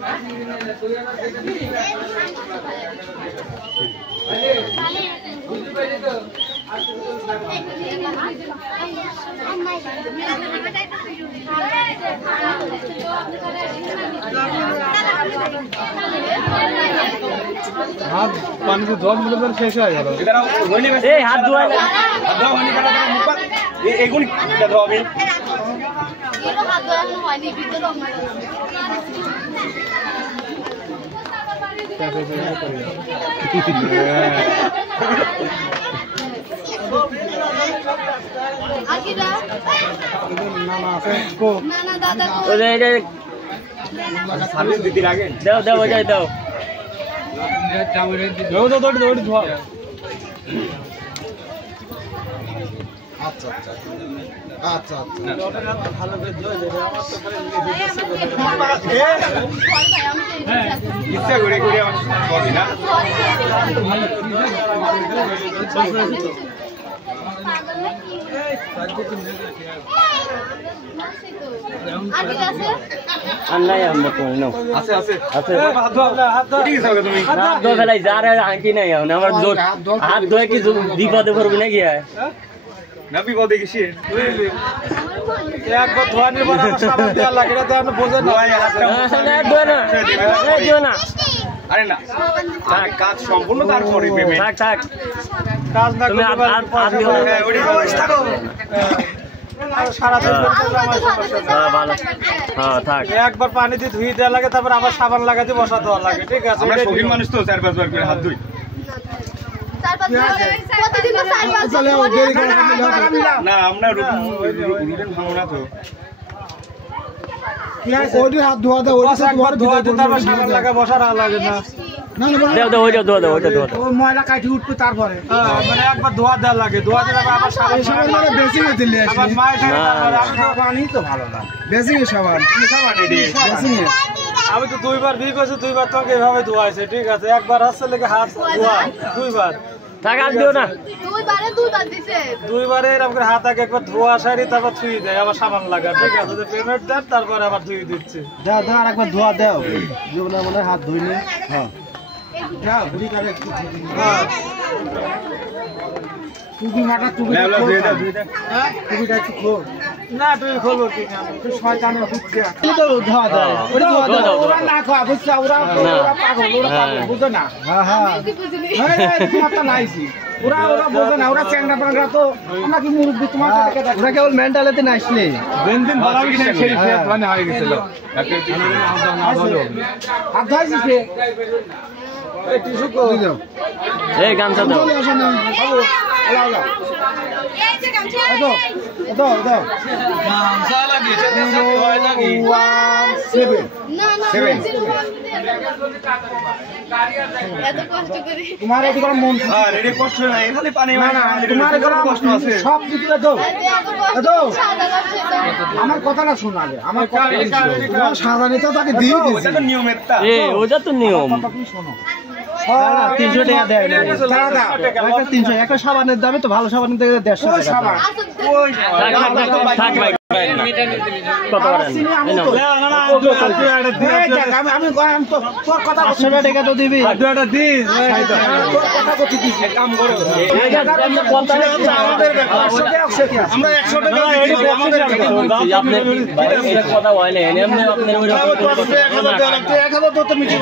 हाथ पानी से धोआ मिले तो शेष है यार इधर होने में ए हाथ धोआ होने का मुंह पर ये गुण इधर धोआ भी ये तो हाथ धोया नहीं भीतर आकिरा नाना दादा को सर्विस दीदी लागे दाओ दाओ जाए दाओ दो दो दो दो धोआ अच्छा अच्छा अच्छा अच्छा ভালো করে ধুয়ে দে আমার তো করে ইচ্ছা করে করে আমার বডি না अन्नाय हम तो नो আছে আছে আছে হাত ধোয়া হাত ধোয়া ঠিক আছে তুমি হাত ধোয়া ফেলাই যা রে আঁকি নাই আমার জোর হাত ধোয়া কি বিপদে পড়বি না কি হয় না বিপদে কি সে একবার ধোয়ানির পর আমার সাবান দেওয়া লাগে এটা তো আপনি বোঝেন না ধোয়া না এই দিও না আরে না কাজ সম্পূর্ণ তারপরে পেমেন্ট থাক থাক কাজ না করলে আর দিও না ওডি থাকো সারা দিন করতে আমার সমস্যা হ্যাঁ ভালো হ্যাঁ থাক একবার পানি দিয়ে ধুই দেওয়া লাগে তারপর আবার সাবান লাগাতে বসা দেওয়া লাগে ঠিক আছে আমরা শৌখিন মানুষ তো 4-5 বার করে হাত ধুই না আমরা রুটিন ভাঙো না তো ওই হাত ধোয়া দাও ওই একবার ধোয়া দিতে তারপর সাবান লাগা বসা লাগে না দাও দাও ওইটা ধোয়া দাও ওইটা ধোয়া দাও ওই ময়লা কাটি উঠবে তারপরে মানে একবার ধোয়া দেওয়া লাগে ধোয়া দিলে আবার সাবান মানে বেসিং এ দিলে আবার মায়ের তারপরে আমি তো পানি তো ভালো না বেসিং এ সাবান কি সাবান এডি বেসিং এ আমি তো দুইবার বিয়ে করেছি দুইবার তোকে এভাবে ধোয়াইছে ঠিক আছে একবার হাসছে লেগে হাত ধোয়া দুইবার টাকা দিও না দুইবার দিছে দুইবারে এরকম করে হাত আগে একবার ধোয়া সারি তারপর ধুই দেয় আবার সাবান লাগা ঠিক আছে তো পেমেন্ট দেন তারপর আবার ধুই দিচ্ছে দাও দাও আরেকবার ধোয়া দাও যেগুলো মানে হাত ধুইনি হ্যাঁ দাও ঘুরি করে একটু হ্যাঁ টুপি মাটা টুপি ধুই দাও হ্যাঁ টুপিটা একটু খোল না তুই খোলবো কি না তুই শয়তানের বুঝছে তুই তো ধোয়া দাও ওটা ধোয়া দাও ওরা না খাওয়া বুঝছ ওরা পাগল ওরা পাগল বুঝো না হ্যাঁ হ্যাঁ হ্যাঁ তোমার তো নাইছি ওরা ওরা বোঝে না ওরা চ্যাংড়া পাংড়া তো আমরা কি মুরব্বি তোমার সাথে কেটে ওরা কেবল মেন্টালিতে নাইছলে দিন দিন ভালো কি না সেই ফেট মানে হয়ে গেছিল হাত ধুইছি কে এই টিস্যু কো দাও এই গামছা দাও বাবু আলা আলা এই যে গামছা দাও দাও দাও গামছা লাগি এটা ধোয়া লাগি 7 না না 7 এত কষ্ট করে তোমার এত বড় মন হ্যাঁ রেডি কষ্ট নাই খালি পানি না না তোমার এত কষ্ট আছে সব কিছু দাও দাও আমার কথাটা শোনো আগে আমার কথা সাদা নেতা তাকে দিয়ে দিয়েছে ওটা তো নিয়ম এটা ওটা তো নিয়ম তুমি শোনো 300 টাকা দেয় না 300 একটা সাবানের দামে তো ভালো সাবানের দামে 150 টাকা সাবান ওই থাক ভাই কত আমি তো তোর কথা 500 টাকা তো দিবি দুটো দিস তোর কথা কত দিস কাম করো আমাদের আমরা 100 টাকা আমাদের আপনি কথা হয় না এমনি আপনার ওই 1000 তো